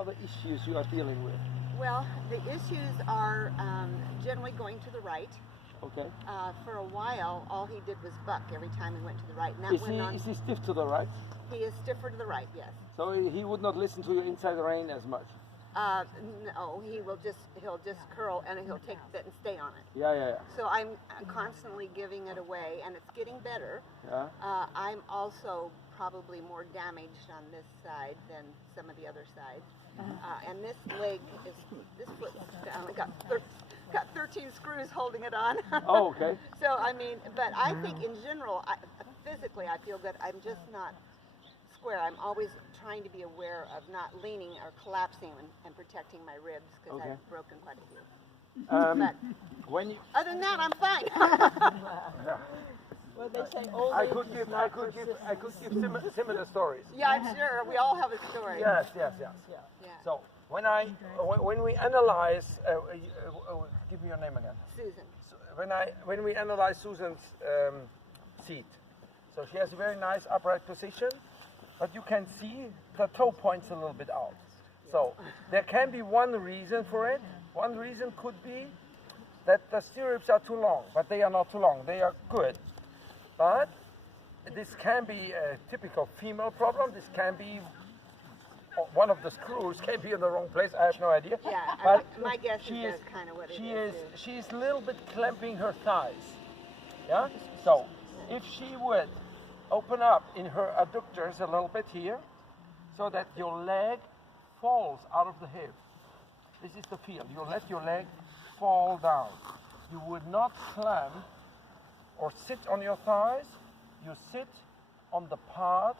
are the issues you are dealing with? Well, the issues are generally going to the right. Okay. For a while, all he did was buck every time he went to the right. And that is he stiff to the right? He is stiffer to the right, yes. So he would not listen to your inside rein as much? No, he'll just curl and he'll take the bit and stay on it. Yeah. So I'm constantly giving it away, and it's getting better. Yeah. I'm also probably more damaged on this side than some of the other sides. And this leg this foot only got 13 screws holding it on. Oh, okay. So, I mean, but I think in general, physically I feel good. I'm just not square. I'm always trying to be aware of not leaning or collapsing and protecting my ribs because I've broken quite a few. But other than that, I'm fine. Well, they say old I could give similar stories. Yeah, I'm sure. We all have a story. Yes. Yeah. So when we analyze, give me your name again. Susan. So when we analyze Susan's seat, so she has a very nice upright position, but you can see the toe points a little bit out. So there can be one reason for it. One reason could be that the stirrups are too long, but they are not too long. They are good. But this can be a typical female problem. This can be one of the screws can be in the wrong place. I have no idea. Yeah, but my guess is that's kind of what it is. She is a little bit clamping her thighs. Yeah. So if she would open up in her adductors a little bit here, so that your leg falls out of the hip. This is the feel. You let your leg fall down. You would not clamp or sit on your thighs. You sit on the part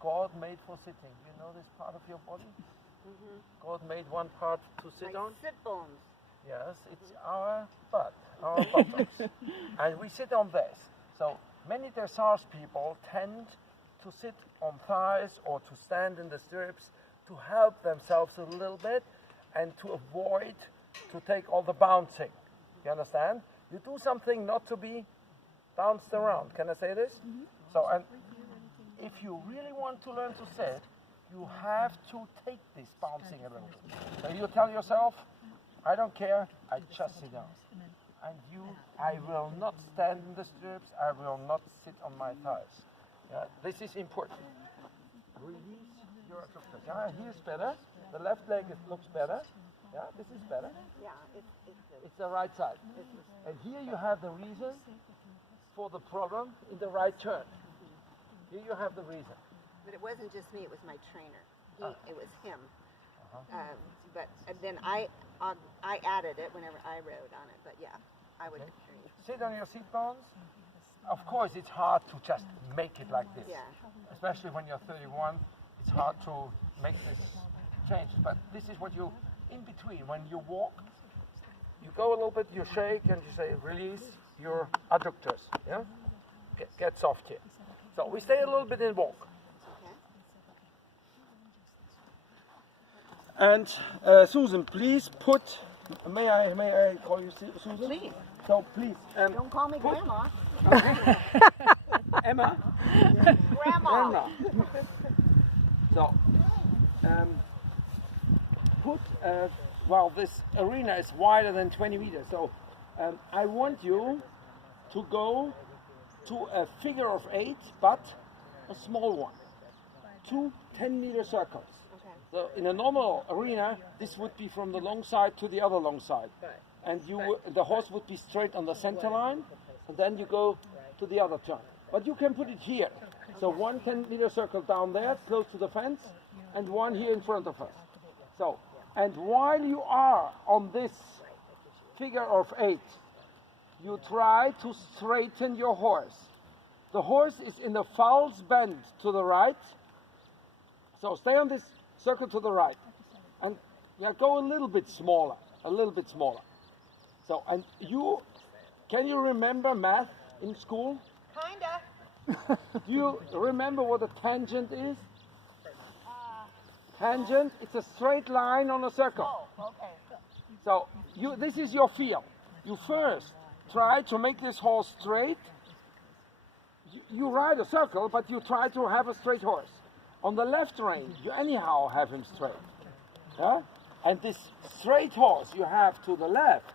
God made for sitting. You know this part of your body? Mm-hmm. God made one part to sit on. Sit bones. Yes, it's our butt, our buttocks. And we sit on this. So many dressage people tend to sit on thighs or to stand in the stirrups to help themselves a little bit and to avoid to take all the bouncing. You understand? You do something not to be bounced around. Can I say this? Mm-hmm. So, and if you really want to learn to sit, you have to take this bouncing a little bit. So you tell yourself, I don't care, I just sit down. And I will not stand in the stirrups, I will not sit on my thighs. Yeah, this is important. Release your adductors. Yeah, here's better. The left leg looks better. Yeah, this is better. Yeah, it's the right side. And here you have the reason for the problem in the right turn. Here you have the reason. But it wasn't just me, it was my trainer. It was him. But then I added it whenever I rode on it. But yeah, I would. Okay. Sit on your seat bones. Of course, it's hard to just make it like this. Yeah. Especially when you're 31, it's hard to make this change. But this is what you, in between, when you walk, you go a little bit, you shake, and you say, release your adductors. Yeah? Get soft here. So we stay a little bit and walk. And Susan, please put. May I call you Susan? Please. So please. Don't call me Grandma. Emma. Grandma. Emma. So put. Well, this arena is wider than 20 meters. So I want you to go to a figure of 8, but a small one. 2 10-meter circles. So in a normal arena, this would be from the long side to the other long side. And the horse would be straight on the center line, and then you go to the other turn. But you can put it here. So 1 10-meter circle down there, close to the fence, and one here in front of us. So, and while you are on this figure of 8, you try to straighten your horse. The horse is in a false bend to the right. So stay on this circle to the right, and go a little bit smaller, So, and can you remember math in school? Kinda. Do you remember what a tangent is? Tangent, it's a straight line on a circle. Oh, okay. So, this is your feel. You first try to make this horse straight. You ride a circle, but you try to have a straight horse. On the left rein, you anyhow have him straight. Yeah? And this straight horse you have to the left,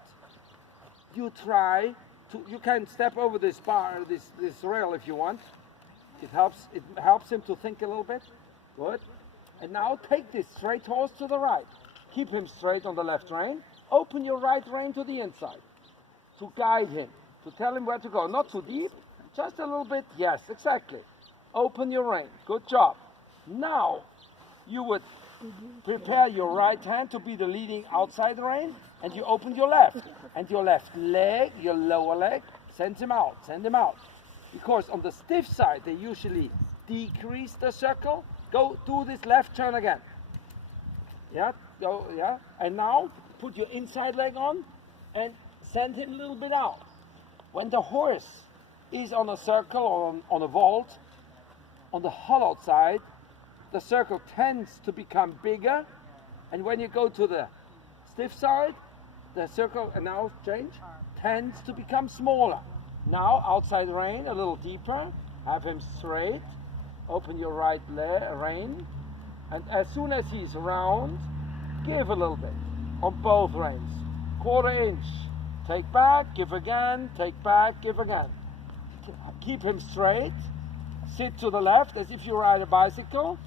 you try to, you can step over this bar, this rail if you want. It helps him to think a little bit. Good. And now take this straight horse to the right. Keep him straight on the left rein. Open your right rein to the inside. To guide him, to tell him where to go. Not too deep, just a little bit. Yes, exactly. Open your rein. Good job. Now, you would prepare your right hand to be the leading outside rein, and you open your left. And your left leg, your lower leg, send him out. Because on the stiff side, they usually decrease the circle. Go do this left turn again. Yeah, go, yeah. And now, put your inside leg on and send him a little bit out. When the horse is on a circle or on a vault, on the hollowed side, the circle tends to become bigger, and when you go to the stiff side, the circle, and now change, tends to become smaller. Now outside rein, a little deeper, have him straight, open your right rein, and as soon as he's round, give a little bit on both reins. 1/4 inch, take back, give again, take back, give again. Keep him straight, sit to the left as if you ride a bicycle,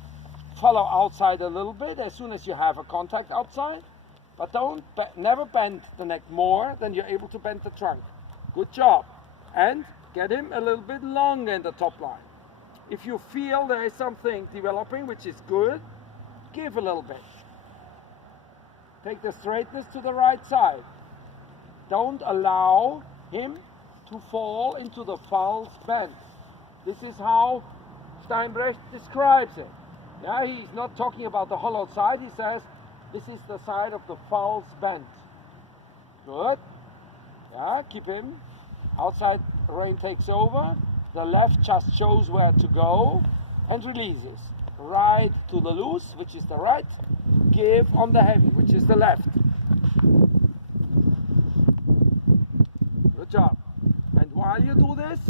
follow outside a little bit as soon as you have a contact outside, but never bend the neck more than you're able to bend the trunk. Good job. And get him a little bit longer in the top line. If you feel there is something developing, which is good, give a little bit. Take the straightness to the right side. Don't allow him to fall into the false bend. This is how Steinbrecht describes it. Yeah, he's not talking about the hollow side. He says this is the side of the false bend. Good. Yeah, keep him. Outside rein takes over. The left just shows where to go and releases. Right to the loose, which is the right. Give on the heavy, which is the left. Good job. And while you do this,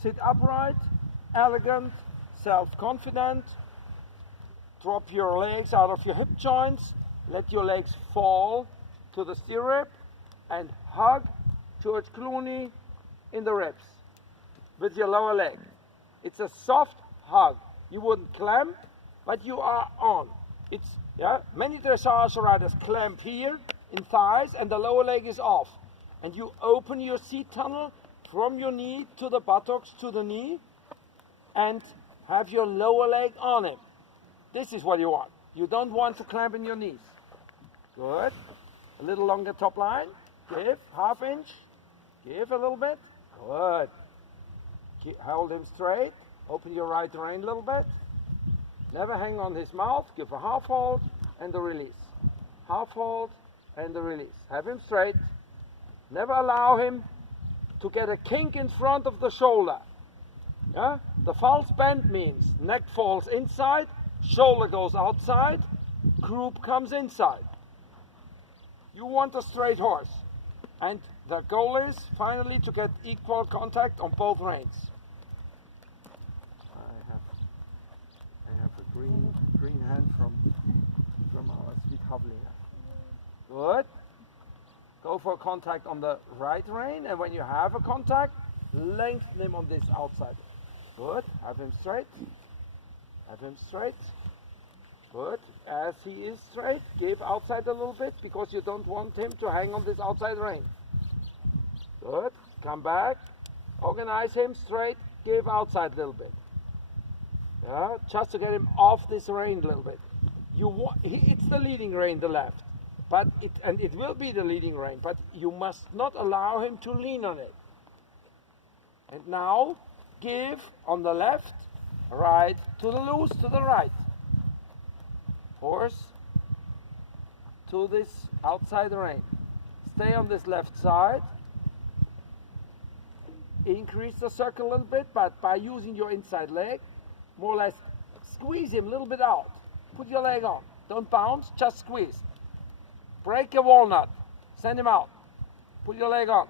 sit upright, elegant, self-confident. Drop your legs out of your hip joints. Let your legs fall to the stirrup and hug George Clooney in the ribs with your lower leg. It's a soft hug. You wouldn't clamp, but you are on. It's, yeah, many dressage riders clamp here in thighs and the lower leg is off. And you open your seat tunnel from your knee to the buttocks to the knee and have your lower leg on him. This is what you want. You don't want to clamp in your knees. Good. A little longer top line. Give, 1/2 inch. Give a little bit. Good. Hold him straight. Open your right rein a little bit. Never hang on his mouth. Give a half hold and the release. Half hold and the release. Have him straight. Never allow him to get a kink in front of the shoulder. Yeah? The false bend means neck falls inside, shoulder goes outside, croup comes inside. You want a straight horse. And the goal is finally to get equal contact on both reins. I have a green hand from our sweet Havlinger. Good. Go for contact on the right rein, and when you have a contact, lengthen him on this outside. Good. Have him straight. Have him straight. Good. As he is straight, give outside a little bit because you don't want him to hang on this outside rein. Good. Come back. Organize him straight. Give outside a little bit. Yeah, just to get him off this rein a little bit. It's the leading rein, the left. But it will be the leading rein, but you must not allow him to lean on it. And now, give on the left, right to the loose, to the right. Horse to this outside rein. Stay on this left side. Increase the circle a little bit, but by using your inside leg, more or less squeeze him a little bit out. Put your leg on. Don't bounce, just squeeze. Break a walnut. Send him out. Put your leg on.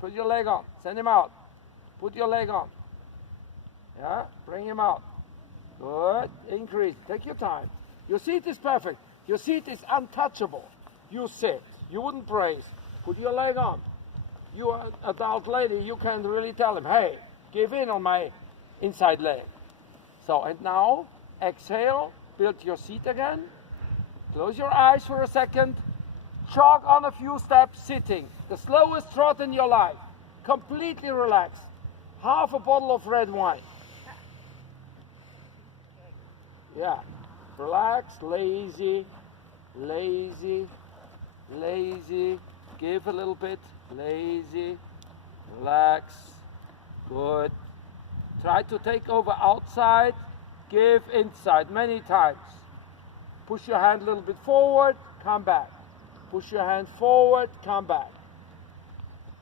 Put your leg on. Send him out. Put your leg on. Yeah, bring him out. Good. Increase. Take your time. Your seat is perfect. Your seat is untouchable. You sit. You wouldn't brace. Put your leg on. You are an adult lady. You can really tell him, hey, give in on my inside leg. So, and now, exhale. Build your seat again. Close your eyes for a second. Jog on a few steps sitting. The slowest trot in your life. Completely relaxed. Half a bottle of red wine. Yeah. Relax, lazy, lazy, lazy. Give a little bit. Lazy. Relax. Good. Try to take over outside. Give inside many times. Push your hand a little bit forward. Come back. Push your hand forward. Come back.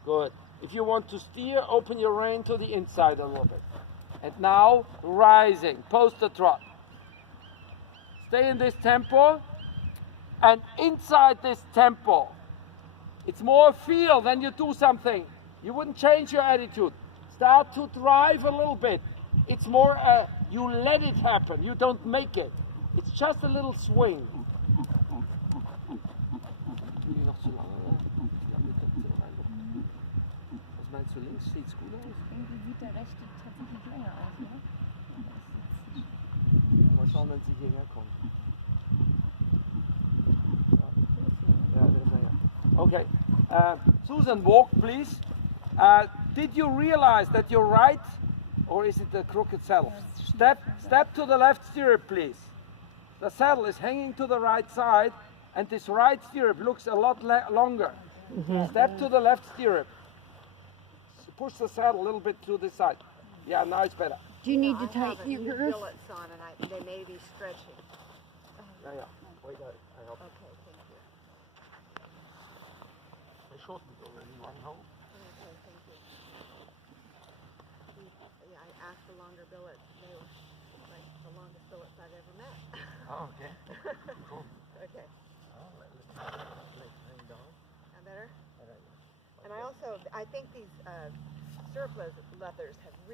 Good. If you want to steer, open your rein to the inside a little bit. And now, rising. Poster trot. Stay in this tempo, and inside this tempo, it's more feel than you do something. You wouldn't change your attitude. Start to drive a little bit. It's more you let it happen, you don't make it. It's just a little swing. Was meinst du links? Sieht's gut aus? Irgendwie sieht der rechte tatsächlich länger aus, ne? Mal schauen, wenn sie hierher kommt. Okay. Susan, walk, please. Did you realize that you're right, or is it the crooked saddle? Step to the left stirrup, please. The saddle is hanging to the right side, and this right stirrup looks a lot longer. Step to the left stirrup. Push the saddle a little bit to this side. Yeah, now it's better. Do you need to tighten your girth? billets on, and they may be stretching. Yeah. Wait, I help. Okay, thank you. I shortened already one hole. Okay, thank you. Yeah, I asked for longer billets. They were like the longest billets I've ever met. Oh, okay. Cool. Okay. Let's hang down. Now better? And I think these stirrup leathers have really